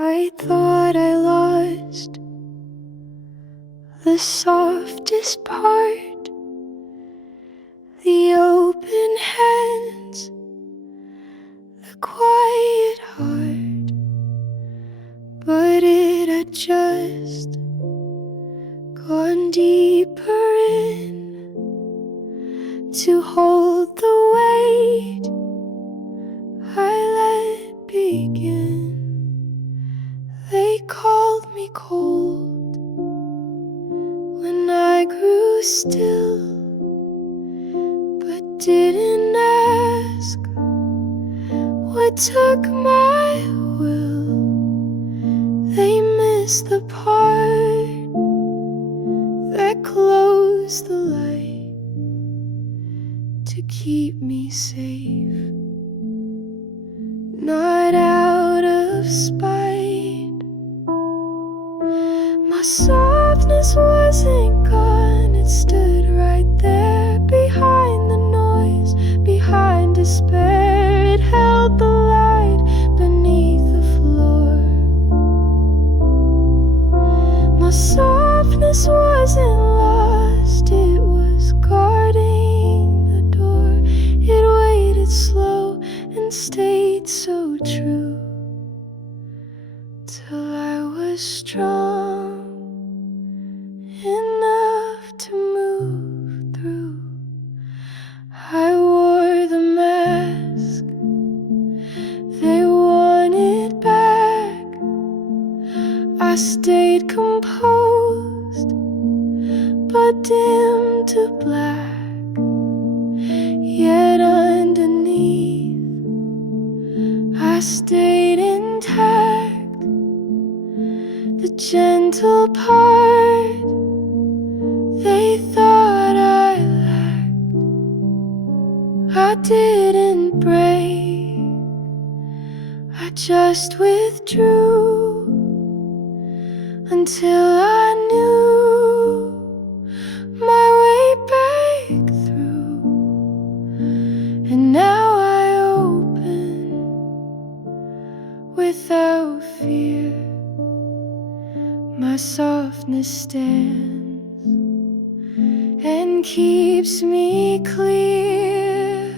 I thought I lost the softest part, the open hands, the quiet heart, but it had just gone deeper in to hold the weight I let begin. They called me cold when I grew still, but didn't ask what took my will. They missed the part that closed the light to keep me safe, not out of spite. My softness wasn't gone, it stood right there behind the noise, behind despair. It held the light beneath the floor. My softness wasn't lost, it was guarding the door. It waited slow and stayed so true till I was strong enough to move through. I wore the mask they wanted back. I stayed composed but dim to black, yet underneath I stayed intact. The gentle part they thought I lacked, I didn't break, I just withdrew until I knew my way back through. And now I open without fear. My softness stands and keeps me clear.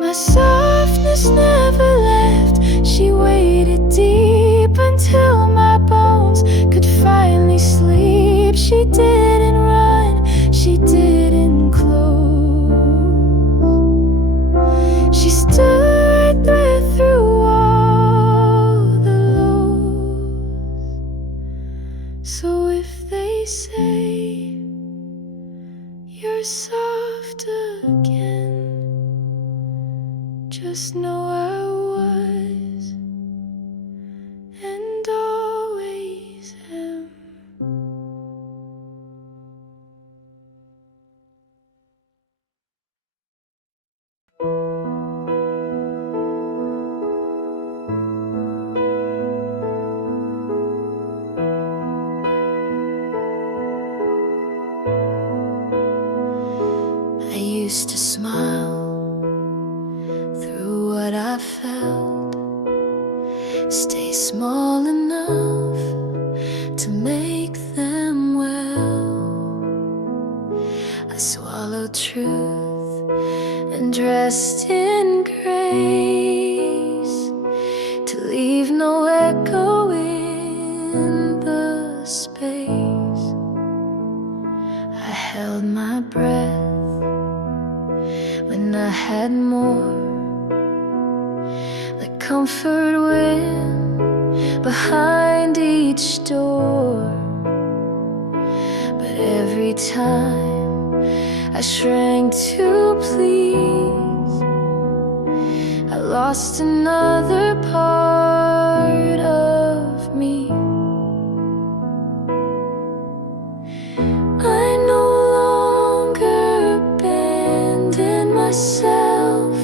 My softness never left, she waited deep until my bones could finally sleep. She didn't run, she didn't close, she stood right through all the lows. So if they say you're soft again, just know I was and always am. I used to smile through what I felt, stay small enough to make them well. I swallowed truth and dressed in grace to leave no echo in the space. I held my breath when I had more, like comfort wind behind each door. But every time I shrank to please, I lost another part of me. I no longer abandon myself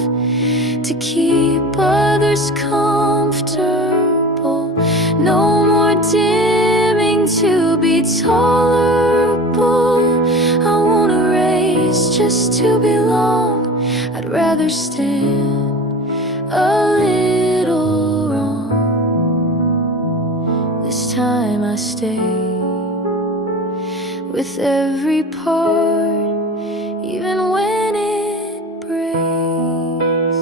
to keep others comfortable. No more dimming to be tolerable. I won't erase just to belong. I'd rather stand a little wrong time I stay with every part, even when it breaks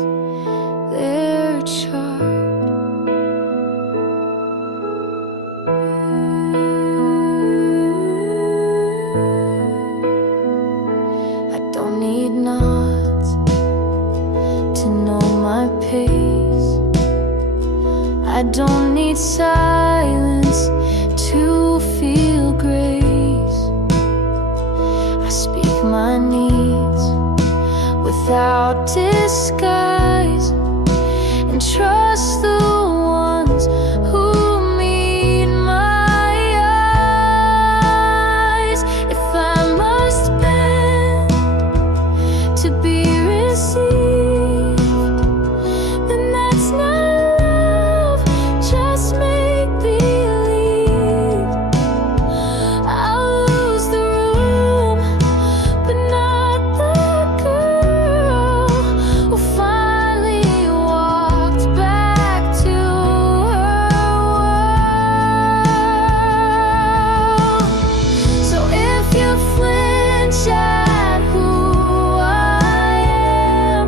their charm. I don't need nods to know my pace. I don't need silence to feel grace. I speak my needs without disguise and trust the ones who meet my eyes. If I must bend to be received, then that's not love, just make believe. I'll lose the room, but not the girl who finally walked back to her world. So if you flinch at who I am,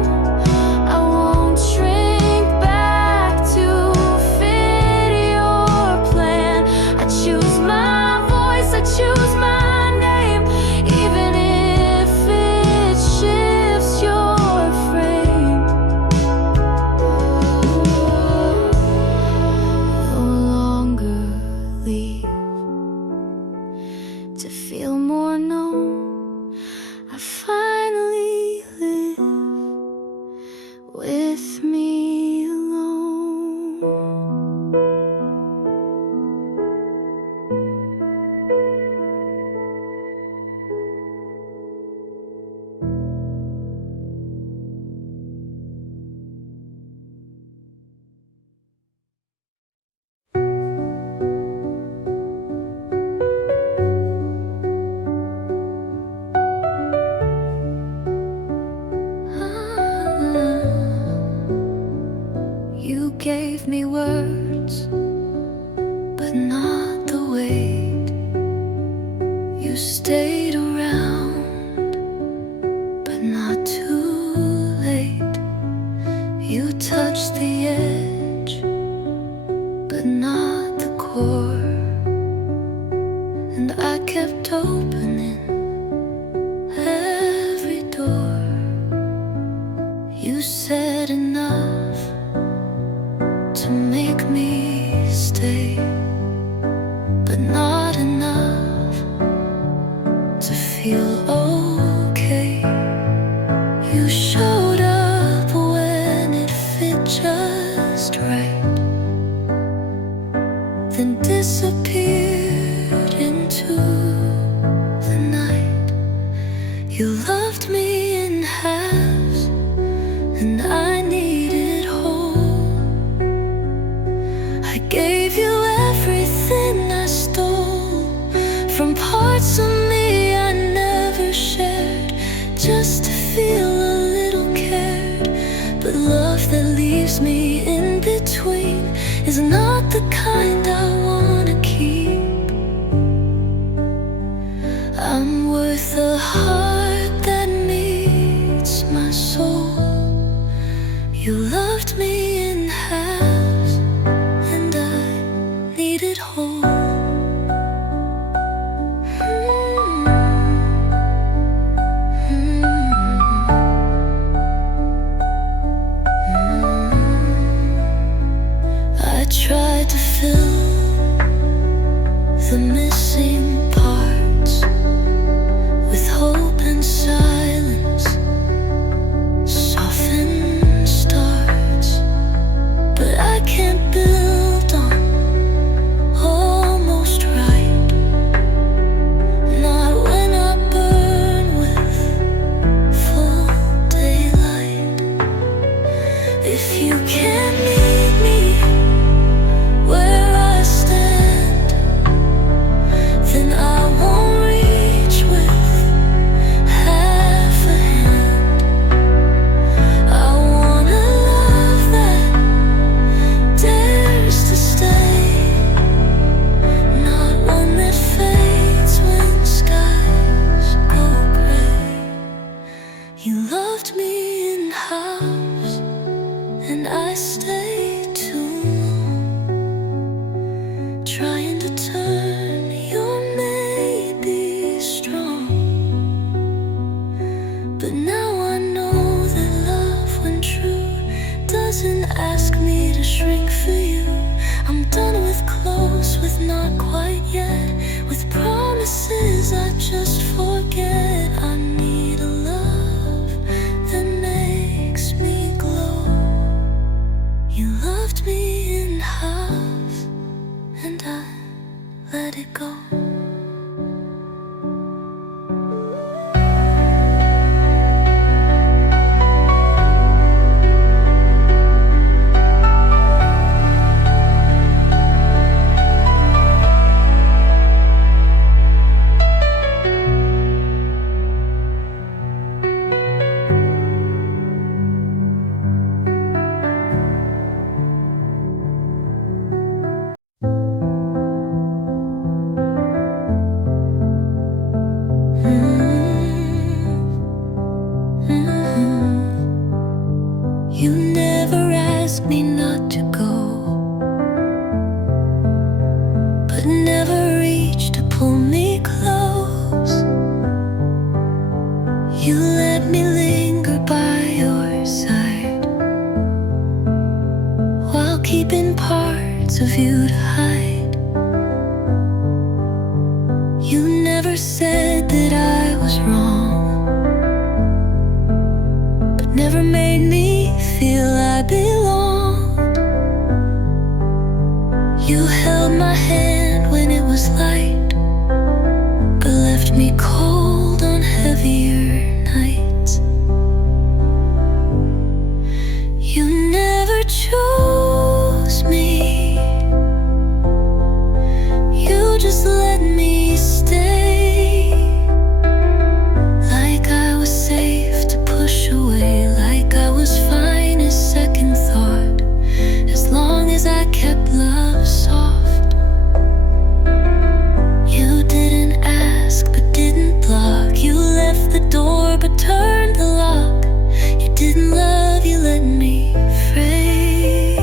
I won't shrink back to fit your plan. I choose my voice, I choose my name, even if it shifts your frame. No longer leave to feel more known. I finally live with me alone. You gave me words, but not the weight. You stayed around, but not too late. You touched the edge, but not the core. And I kept opening every door. You said enough to make me stay, but not enough to feel okay. You showed up when it fit just right, then disappeared into the night. You loved me in halves, and I needed whole. I gave you everything I stole from parts of me I never shared, just to feel a little cared. But love that leaves me in between is not the kind I wanna keep. I'm worth a heart that meets my soul. You loved me in halves, and I needed whole. I tried to finding parts of you to hide. You never said that I was wrong, but never made me feel I belonged. You held my hand when it was light, but left me cold on heavier nights. You never chose me, you just let me stay. Like I was safe to push away, like I was fine as second thought, as long as I kept love soft. You didn't ask but didn't block, you left the door but turned the lock. You didn't love, you let me fray.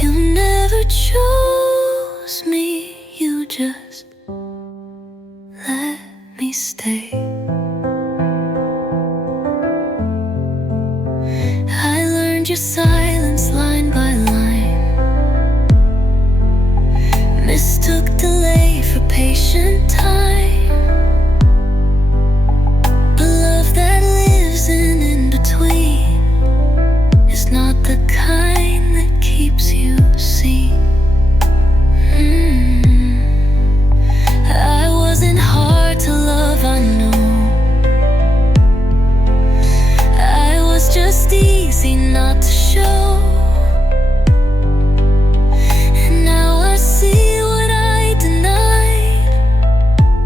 You never chose me, you just let me stay. I learned your silence line by line, mistook delay for patient time. But love that lives in between is not the kind that keeps you seen. I wasn't hard to love, I know. I was just easy not to show. And now I see what I denied.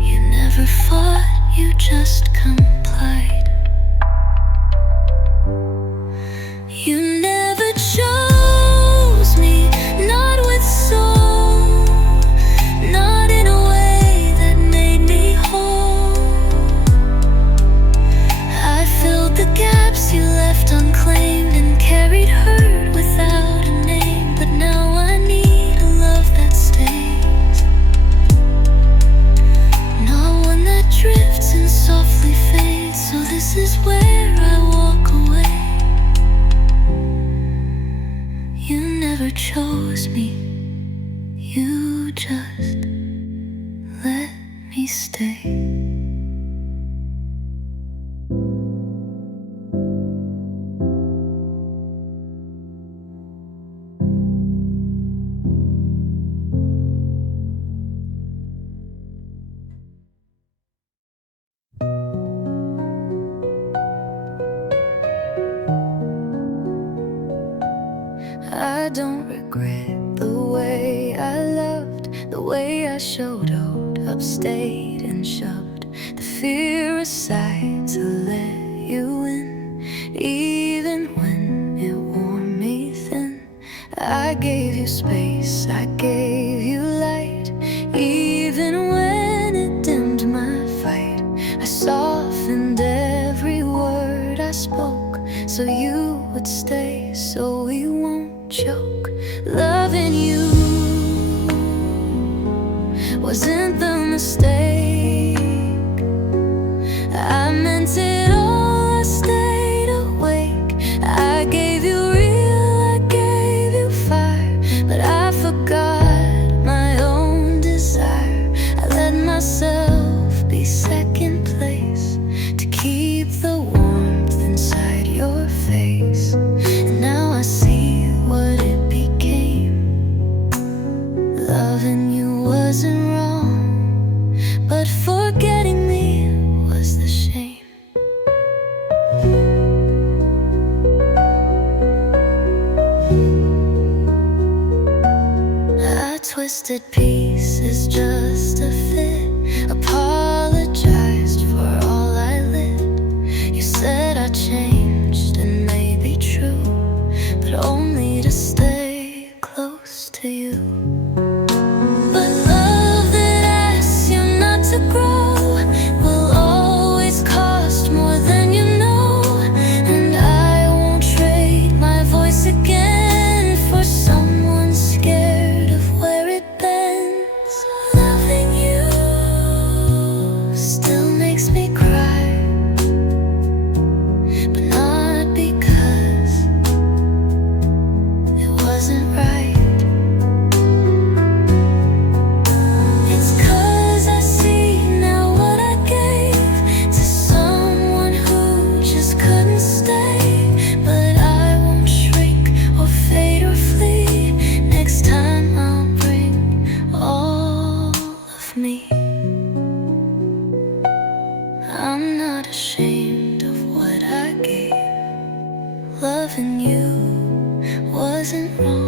You never fought, you just complied. You never chose me, not with soul, not in a way that made me whole. I filled the gaps you left unclaimed and carried hurt without a name. But now I need a love that stays, not one that drifts and softly fades. So this is where I walk away. You never chose me, you just let me stay. I don't regret the way I loved, the way I showed out, upstayed and shoved the fear aside to let you in, even when it wore me thin. I gave you space, I gave you light, even when it dimmed my fight. I softened every word I spoke, so you would stay, so we won't choke. Loving you wasn't the mistake. I meant it all, I stayed awake. I gave you real, I gave you fire, but I forgot my own desire. I let myself be second place to keep the warmth inside your face. And now I see what it became. Loving you wasn't wrong, but forgetting me was the shame. I twisted pieces just to fit, apologized for all I lit. You said I changed, and maybe true, but only to stay close to you. But love that asks you not to grow will always cost more than you know. And I won't trade my voice again for someone scared of where it bends. Loving you still makes me cry, but not because not ashamed of what I gave. Loving you wasn't wrong.